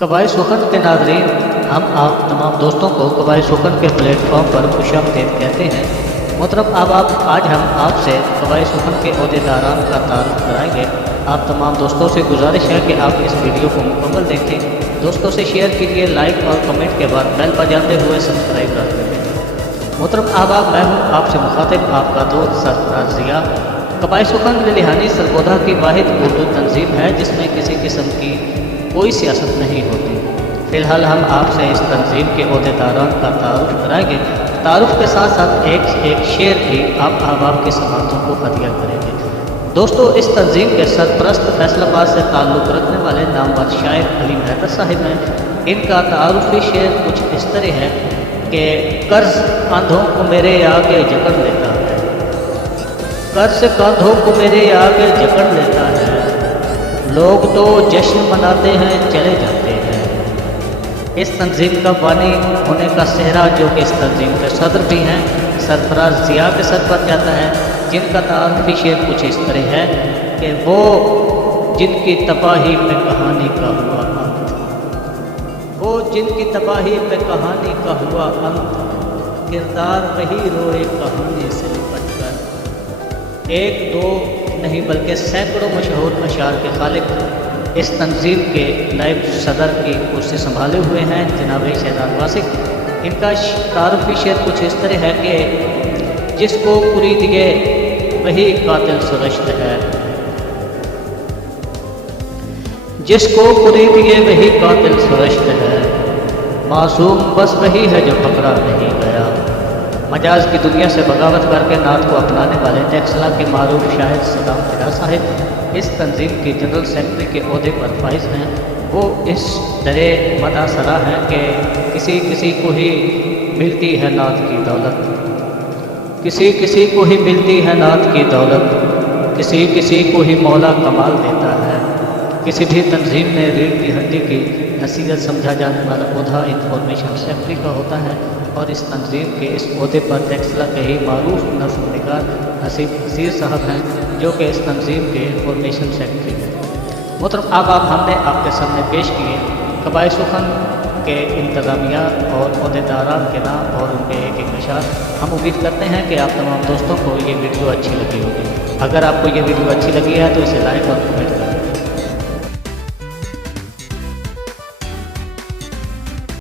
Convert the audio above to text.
कबाई सुखन के नाज़रीन, हम आप तमाम दोस्तों को कबाई सुखन के प्लेटफॉर्म पर खुशामदीद कहते हैं। मतलब आज हम आपसे कबाई सुखन के अहदेदारान का तारुफ कराएंगे। आप तमाम दोस्तों से गुजारिश है कि आप इस वीडियो को मुकम्मल देखें, दोस्तों से शेयर कीजिए, लाइक और कमेंट के बाद बेल बजाते हुए सब्सक्राइब कर दें। मतलब मैं हूँ आपसे मुखातिब आपका दोस्त सरफराज ज़िया। कबाई सुखन लिलिहानी सरगोधा की वाहिद उर्दू तंजीम है जिसमें किसी किस्म की कोई सियासत नहीं होती। फ़िलहाल हम आपसे इस तंजीम के अहदेदारान का तारुफ कराएंगे। तारुफ के साथ साथ एक शेर भी आप अहबाब की समातों को हदिया करेंगे। दोस्तों, इस तंजीम के सरपरस्त फैसलाबाद से ताल्लुक़ रखने वाले नामवर शायर अली मेहतर साहिब हैं। इनका तारुफी शेर कुछ इस तरह है कि कर्ज कंधों को मेरे आगे जकड़ लेता है, कर्ज कंधों को मेरे आगे जकड़ लेता है, लोग तो जश्न मनाते हैं चले जाते हैं। इस तंजीम का बानी होने का सेहरा जो कि इस तंजीम के सदर भी हैं सरफराज ज़िया के सर पर जाता है, जिनका तारुफी शेर कुछ इस तरह है कि वो जिनकी तबाही पे कहानी का हुआ अंत, वो जिनकी तबाही पे कहानी का हुआ अंत, किरदार वही रोए कहानी से निपट कर। एक दो नहीं बल्कि सैकड़ों मशहूर अशार के खालिक इस तंजीम के नायब सदर की कुर्सी संभाले हुए हैं जनाब शहजाद वासिक। इनका तारुफी शेर कुछ इस तरह है कि जिसको पूरी दिए वही कातिल सुरश्त है, जिसको पूरी दिए वही कातिल सुरश्त है, मासूम बस वही है जो पकड़ा नहीं गया। मजाज की दुनिया से बगावत करके नात को अपनाने वाले टेक्सला के मारूफ शायर सदाम फिदा साहिब इस तंजीम की जनरल सेक्रेटरी के ओहदे पर फाइज हैं। वो इस दरे मदा सरा हैं कि किसी किसी को ही मिलती है नात की दौलत, किसी किसी को ही मिलती है नात की दौलत, किसी किसी को ही मौला कमाल देता है। किसी भी तंजीम में रीढ़ की हड्डी की नसीहत समझा जाने वाला ओहदा इंफॉर्मेशन सेक्रेटरी का होता है और इस तंजीम के इस ओहदे पर टेक्सला के ही मारूफ नस्ल निगार नसीब नज़ीर साहब हैं जो कि इस तंजीम के इंफॉर्मेशन सेक्रेटरी हैं। मतलब अब हमने आपके सामने पेश किए कबाई सुखन के इंतज़ामिया और अहदेदारान के नाम और उनके एक एक अशार। हम उम्मीद करते हैं कि आप तमाम दोस्तों को ये वीडियो अच्छी लगी होगी। अगर आपको ये वीडियो अच्छी लगी है तो इसे लाइक और कमेंट करें।